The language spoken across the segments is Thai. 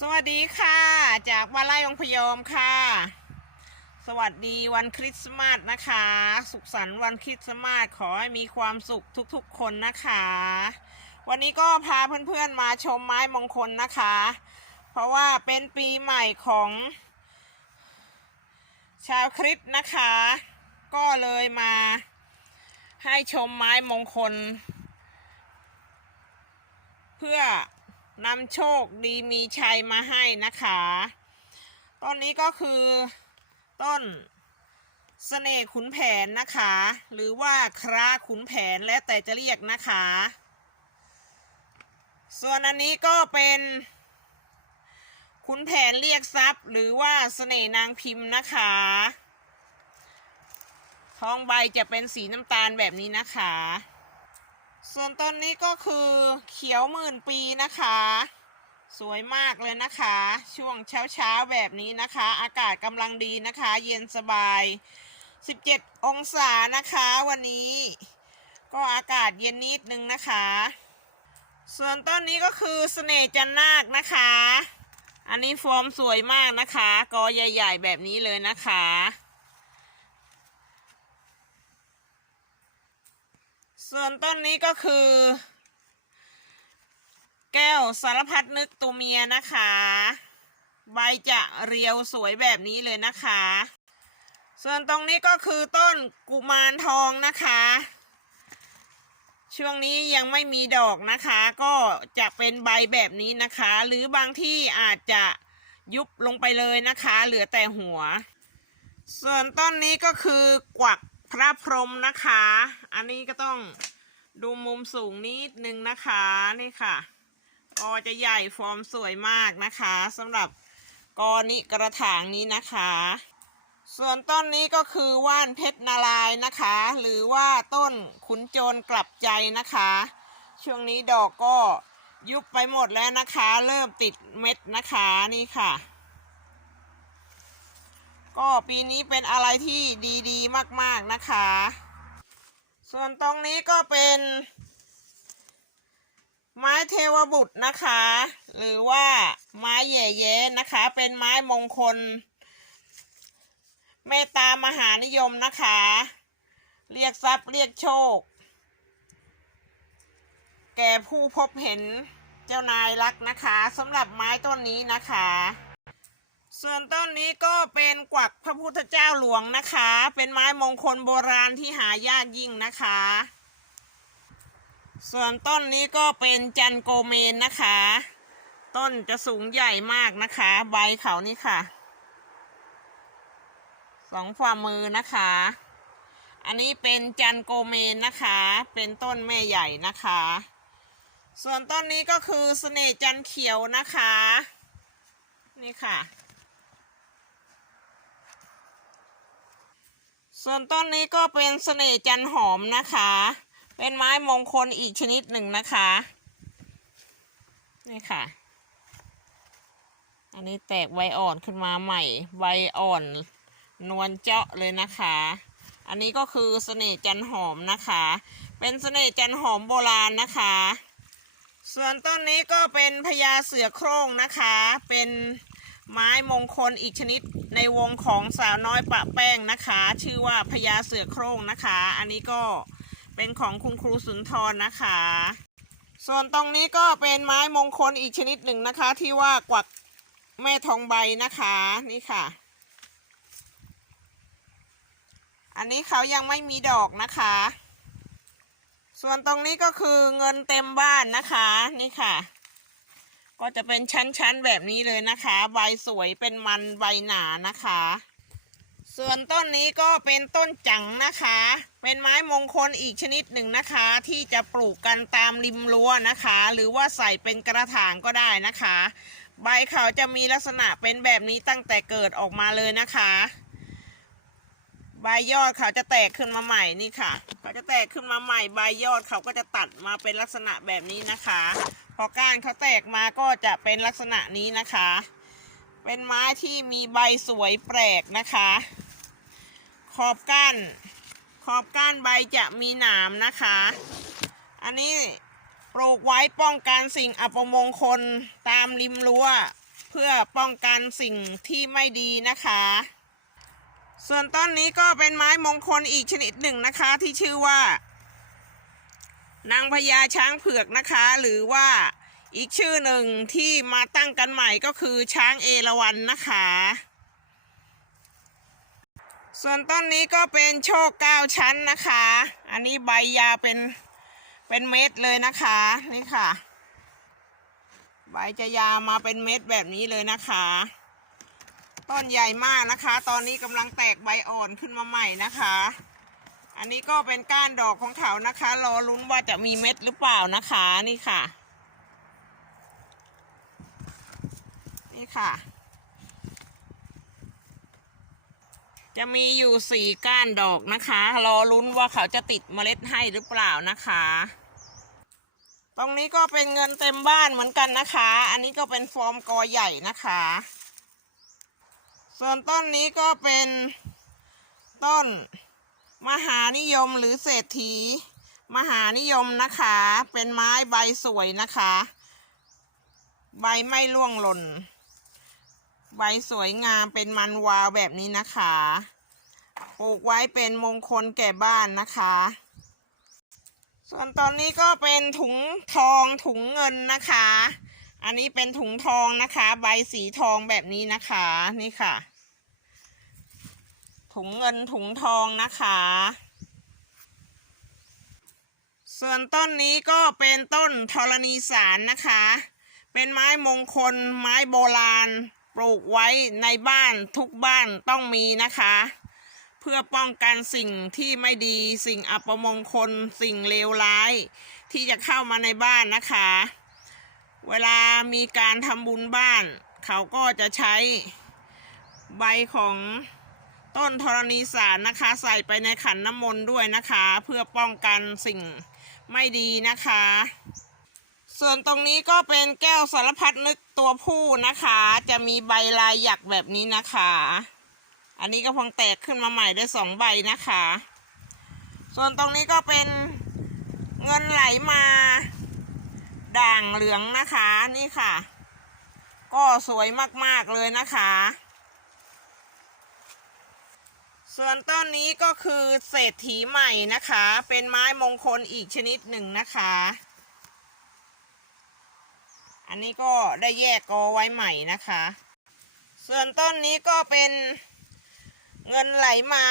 สวัสดีค่ะ จากวาไลองพยอมค่ะ สวัสดีวันคริสต์มาสนะคะ สุขสันต์วันคริสต์มาสขอให้มีความสุขทุกๆคนนะคะ วันนี้ก็พาเพื่อนๆมาชมไม้มงคลนะคะ เพราะว่าเป็นปีใหม่ของ ชาวคริสต์นะคะ ก็เลยมาให้ชมไม้มงคล เพื่อ นำโชคดีมีชัยมาให้นะคะ ต้นนี้ก็คือต้นเสน่ห์ขุนแผนนะคะ หรือว่าคราขุนแผนแล้วแต่จะเรียกนะคะ ส่วนอันนี้ก็เป็นขุนแผนเรียกทรัพย์ หรือว่าเสน่ห์นางพิมพ์นะคะ ท้องใบจะเป็นสีน้ำตาลแบบนี้นะคะ ส่วนต้นนี้ก็คือเขียวหมื่นปีนะคะ สวยมากเลยนะคะ ช่วงเช้าเช้าๆแบบนี้นะคะ อากาศกำลังดีนะคะ เย็นสบาย 17 องศานะคะวันนี้ ก็อากาศเย็นนิดนึงนะคะ ส่วนต้นนี้ก็คือเสน่จันนาคนะคะ อันนี้ฟอร์มสวยมากนะคะ กอใหญ่ ๆ แบบนี้เลยนะคะ ส่วนต้นนี้ก็คือ แก้วสารพัดนึกตัวเมียนะคะ ใบจะเรียวสวยแบบนี้เลยนะคะ ส่วนตรงนี้ก็คือต้นกุมารทองนะคะ ช่วงนี้ยังไม่มีดอกนะคะ ก็จะเป็นใบแบบนี้นะคะ หรือบางที่อาจจะยุบลงไปเลยนะคะ เหลือแต่หัว ส่วนต้นนี้ก็คือกวักพระพรหมนะคะ อันนี้ก็ต้องดูมุมสูงนิดนึงนะคะนี่ค่ะกอจะใหญ่ฟอร์มสวยมากนะคะสำหรับกอนี้กระถางนี้นะคะ ส่วนต้นนี้ก็คือว่านเพชรนารายนะคะ หรือว่าต้นขุนโจรกลับใจนะคะ ช่วงนี้ดอกก็ยุบไปหมดแล้วนะคะ เริ่มติดเม็ดนะคะนี่ค่ะ ก็ปีนี้เป็นอะไรที่ดีๆ มากๆนะคะ ส่วนตรงนี้ก็เป็น ไม้เทวบุตรนะคะ หรือว่าไม้แย่เย้นะคะ เป็นไม้มงคล เมตตามหานิยมนะคะ เรียกทรัพย์เรียกโชค แก่ผู้พบเห็นเจ้านายรักนะคะสำหรับไม้ต้นนี้นะคะ ส่วนต้นนี้ก็เป็นกวักพระพุทธเจ้าหลวงนะคะ เป็นไม้มงคลโบราณที่หายากยิ่งนะคะ ส่วนต้นนี้ก็เป็นจันโกเมนนะคะ ต้นจะสูงใหญ่มากนะคะ ใบเขานี่ค่ะ สองฝ่ามือนะคะ อันนี้เป็นจันโกเมนนะคะ เป็นต้นแม่ใหญ่นะคะ ส่วนต้นนี้ก็คือเสน่จันเขียวนะคะ นี่ค่ะ ส่วนต้นนี้ก็เป็นเสน่ห์จันหอมนะคะ เป็นไม้มงคลอีกชนิดหนึ่งนะคะ นี่ค่ะ อันนี้แตกใบอ่อนขึ้นมาใหม่ ใบอ่อนนวลเจาะเลยนะคะ อันนี้ก็คือเสน่ห์จันหอมนะคะ เป็นเสน่ห์จันหอมโบราณนะคะ ส่วนต้นนี้ก็เป็นพญาเสือโคร่งนะคะ เป็น ไม้มงคลอีกชนิดในวงของสาวน้อยปะแป้งนะคะ ชื่อว่าพญาเสือโคร่งนะคะ อันนี้ก็เป็นของคุณครูสุนทรนะคะ ส่วนตรงนี้ก็เป็นไม้มงคลอีกชนิดหนึ่งนะคะ ที่ว่ากวักแม่ทองใบนะคะนี่ค่ะ อันนี้เขายังไม่มีดอกนะคะ ส่วนตรงนี้ก็คือเงินเต็มบ้านนะคะนี่ค่ะ ก็จะเป็นชั้นๆแบบนี้เลยนะคะ ใบสวยเป็นมันใบหนานะคะ ส่วนต้นนี้ก็เป็นต้นจังนะคะ เป็นไม้มงคลอีกชนิดหนึ่งนะคะ ที่จะปลูกกันตามริมรั้วนะคะ หรือว่าใส่เป็นกระถางก็ได้นะคะ ใบเขาจะมีลักษณะเป็นแบบนี้ตั้งแต่เกิดออกมาเลยนะคะ ใบยอดเขาจะแตกขึ้นมาใหม่นี่ค่ะ เขาจะแตกขึ้นมาใหม่ใบยอดเขาก็จะตัดมาเป็นลักษณะแบบนี้นะคะ พอก้านเขาแตกมาก็จะเป็นลักษณะนี้นะคะ เป็นไม้ที่มีใบสวยแปลกนะคะ ขอบก้านขอบก้านใบจะมีหนามนะคะ อันนี้ปลูกไว้ป้องกันสิ่งอัปมงคลตามริมรั้ว เพื่อป้องกันสิ่งที่ไม่ดีนะคะ ส่วนต้นนี้ก็เป็นไม้มงคลอีกชนิดหนึ่งนะคะที่ชื่อว่า นางพญาช้างเผือกนะคะ หรือว่าอีกชื่อหนึ่งที่มาตั้งกันใหม่ก็คือช้างเอราวัณนะคะ ส่วนต้นนี้ก็เป็นโชคเก้าชั้นนะคะ อันนี้ใบยาเป็นเป็นเม็ดเลยนะคะนี่ค่ะ ใบจะยาวมาเป็นเม็ดแบบนี้เลยนะคะ ต้นใหญ่มากนะคะ ตอนนี้กำลังแตกใบอ่อนขึ้นมาใหม่นะคะ อันนี้ก็เป็นก้านดอกของเขานะคะ รอลุ้นว่าจะมีเม็ดหรือเปล่านะคะนี่ค่ะ นี่ค่ะ จะมีอยู่สี่ก้านดอกนะคะ รอลุ้นว่าเขาจะติดเมล็ดให้หรือเปล่านะคะตรงนี้ก็เป็นเงินเต็มบ้านเหมือนกันนะคะ อันนี้ก็เป็นฟอร์มกอใหญ่นะคะ ส่วนต้นนี้ก็เป็นต้นมหานิยมหรือเศรษฐี มหานิยมนะคะ เป็นไม้ใบสวยนะคะ ใบไม่ร่วงหล่น ใบสวยงามเป็นมันวาวแบบนี้นะคะ ปลูกไว้เป็นมงคลแก่บ้านนะคะ ส่วนตอนนี้ก็เป็นถุงทองถุงเงินนะคะ อันนี้เป็นถุงทองนะคะ ใบสีทองแบบนี้นะคะ นี่ค่ะ ถุงเงินถุงทองนะคะ ส่วนต้นนี้ก็เป็นต้นธรณีสารนะคะ เป็นไม้มงคล ไม้โบราณ ปลูกไว้ในบ้านทุกบ้านต้องมีนะคะ เพื่อป้องกันสิ่งที่ไม่ดี สิ่งอัปมงคล สิ่งเลวร้าย ที่จะเข้ามาในบ้านนะคะ เวลามีการทำบุญบ้าน เขาก็จะใช้ใบของต้นธรณีสารนะคะ ใส่ไปในขันน้ำมนต์ด้วยนะคะ เพื่อป้องกันสิ่งไม่ดีนะคะ ส่วนตรงนี้ก็เป็นแก้วสารพัดนึกตัวผู้นะคะ จะมีใบลายหยักแบบนี้นะคะ อันนี้ก็เพังแตกขึ้นมาใหม่ได้สองใบนะคะ ส่วนตรงนี้ก็เป็นเงินไหลมา ด่างเหลืองนะคะนี่ค่ะ ก็สวยมากๆเลยนะคะ ส่วนต้นนี้ก็คือเศรษฐีใหม่นะคะ เป็นไม้มงคลอีกชนิดหนึ่งนะคะ อันนี้ก็ได้แยกกอไว้ใหม่นะคะ ส่วนต้นนี้ก็เป็นเงินไหลมา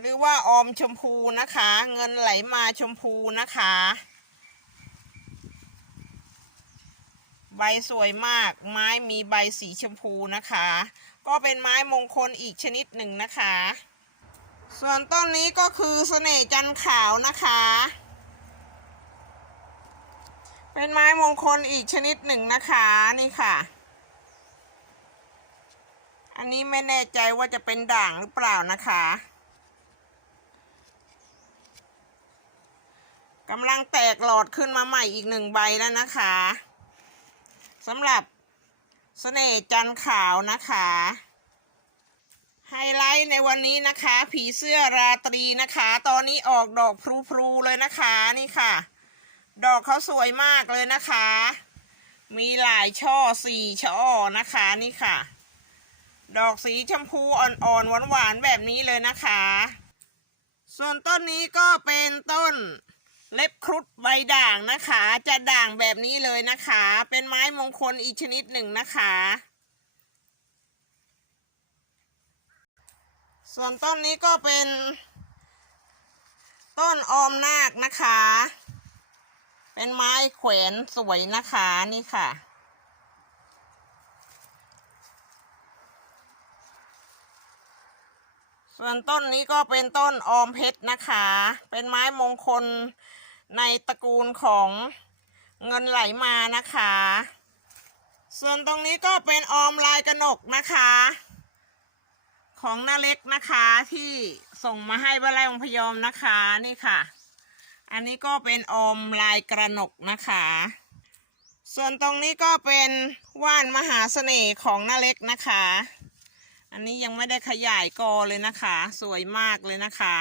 หรือว่าออมชมพูนะคะ เงินไหลมาชมพูนะคะ ใบสวยมาก ไม้มีใบสีชมพูนะคะ ก็เป็นไม้มงคลอีกชนิดหนึ่งนะคะ ส่วนต้นนี้ก็คือเสน่ห์จันขาวนะคะ เป็นไม้มงคลอีกชนิดหนึ่งนะคะนี่ค่ะ อันนี้ไม่แน่ใจว่าจะเป็นด่างหรือเปล่านะคะกำลังแตกหลอดขึ้นมาใหม่อีกหนึ่งใบแล้วนะคะ สำหรับเสน่ห์จันขาวนะคะ ไฮไลท์ในวันนี้นะคะ ผีเสื้อราตรีนะคะ ตอนนี้ออกดอกพลูๆเลยนะคะนี่ค่ะ ดอกเขาสวยมากเลยนะคะ มีหลายช่อสี่ช่อนะคะนี่ค่ะ ดอกสีชมพูอ่อนๆหวานๆแบบนี้เลยนะคะ ส่วนต้นนี้ก็เป็นต้น เล็บครุฑใบด่างนะคะ จะด่างแบบนี้เลยนะคะ เป็นไม้มงคลอีกชนิดหนึ่งนะคะ ส่วนต้นนี้ก็เป็น ต้นออมนาคนะคะ เป็นไม้แขวนสวยนะคะนี่ค่ะ ส่วนต้นนี้ก็เป็นต้นออมเพชรนะคะ เป็นไม้มงคลในตระกูลของเงินไหลมานะคะ ส่วนตรงนี้ก็เป็นออมลายกระหนกนะคะ ของน้าเล็กนะคะที่ส่งมาให้บ้านไร่องพยอมนะคะนี่ค่ะ อันนี้ก็เป็นออมลายกระหนกนะคะ ส่วนตรงนี้ก็เป็นว่านมหาเสน่ห์ของน้าเล็กนะคะ อันนี้ยังไม่ได้ขยายกอเลยนะคะ สวยมากเลยนะคะ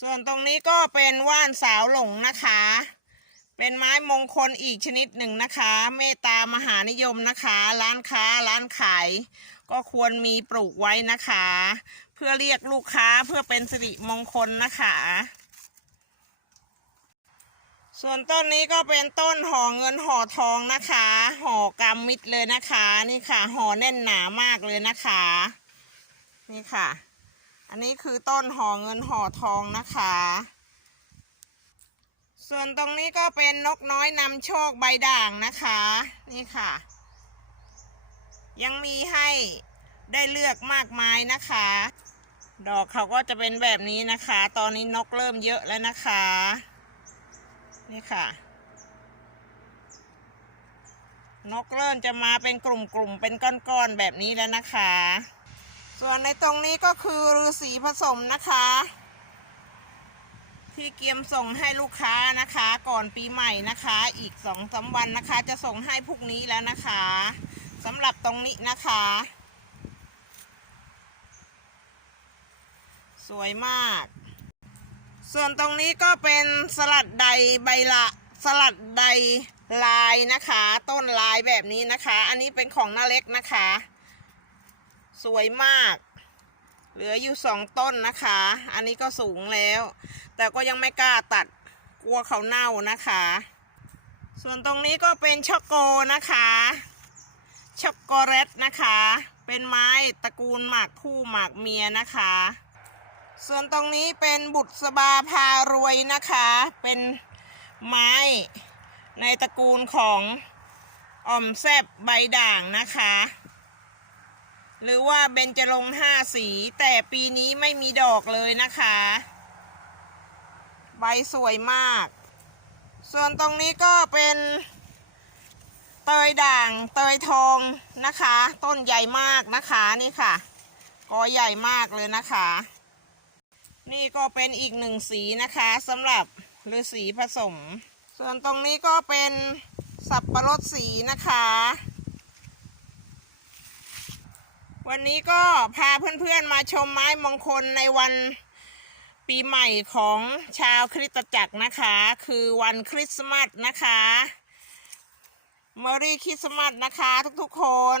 ส่วนตรงนี้ก็เป็นว่านสาวหลงนะคะ เป็นไม้มงคลอีกชนิดหนึ่งนะคะ เมตตามหานิยมนะคะ ร้านค้าร้านขายก็ควรมีปลูกไว้นะคะ เพื่อเรียกลูกค้าเพื่อเป็นสิริมงคลนะคะ ส่วนต้นนี้ก็เป็นต้นห่อเงินห่อทองนะคะ ห่อกำมิดเลยนะคะ นี่ค่ะห่อแน่นหนามากเลยนะคะ นี่ค่ะ อันนี้คือต้นห่อเงินห่อทองนะคะ ส่วนตรงนี้ก็เป็นนกน้อยนำโชคใบด่างนะคะ นี่ค่ะ ยังมีให้ได้เลือกมากมายนะคะ ดอกเขาก็จะเป็นแบบนี้นะคะ ตอนนี้นกเริ่มเยอะแล้วนะคะ นี่ค่ะ นกเริ่มจะมาเป็นกลุ่มๆ เป็นก้อนๆ แบบนี้แล้วนะคะ ส่วนในตรงนี้ก็คือฤาษีผสมนะคะ ที่เกียมส่งให้ลูกค้านะคะ ก่อนปีใหม่นะคะ อีกสองสาวันนะคะ จะส่งให้พรุ่งนี้แล้วนะคะสำหรับตรงนี้นะคะ สวยมาก ส่วนตรงนี้ก็เป็นสลัดใดใบละสลัดใดลายนะคะ ต้นลายแบบนี้นะคะ อันนี้เป็นของน้าเล็กนะคะ สวยมาก เหลืออยู่สองต้นนะคะ อันนี้ก็สูงแล้ว แต่ก็ยังไม่กล้าตัดกลัวเขาเน่านะคะ ส่วนตรงนี้ก็เป็นช็อกโกนะคะช็อกโกแลตนะคะ เป็นไม้ตระกูลหมากคู่หมากเมียนะคะ ส่วนตรงนี้เป็นบุตรสบาพารวยนะคะ เป็นไม้ในตระกูลของอ่อมแซบใบด่างนะคะ หรือว่าเบญจรงห้าสี แต่ปีนี้ไม่มีดอกเลยนะคะ ใบสวยมาก ส่วนตรงนี้ก็เป็นเตยด่างเตยทองนะคะ ต้นใหญ่มากนะคะนี่ค่ะกอใหญ่มากเลยนะคะ นี่ก็เป็นอีกหนึ่งสีนะคะสำหรับฤาษีผสม ส่วนตรงนี้ก็เป็นสับประรดสีนะคะ วันนี้ก็พาเพื่อนๆมาชมไม้มงคลในวันปีใหม่ของชาวคริสตจักรนะคะ คือวันคริสต์มาสนะคะมอรี่คริสต์มาสนะคะทุกๆคน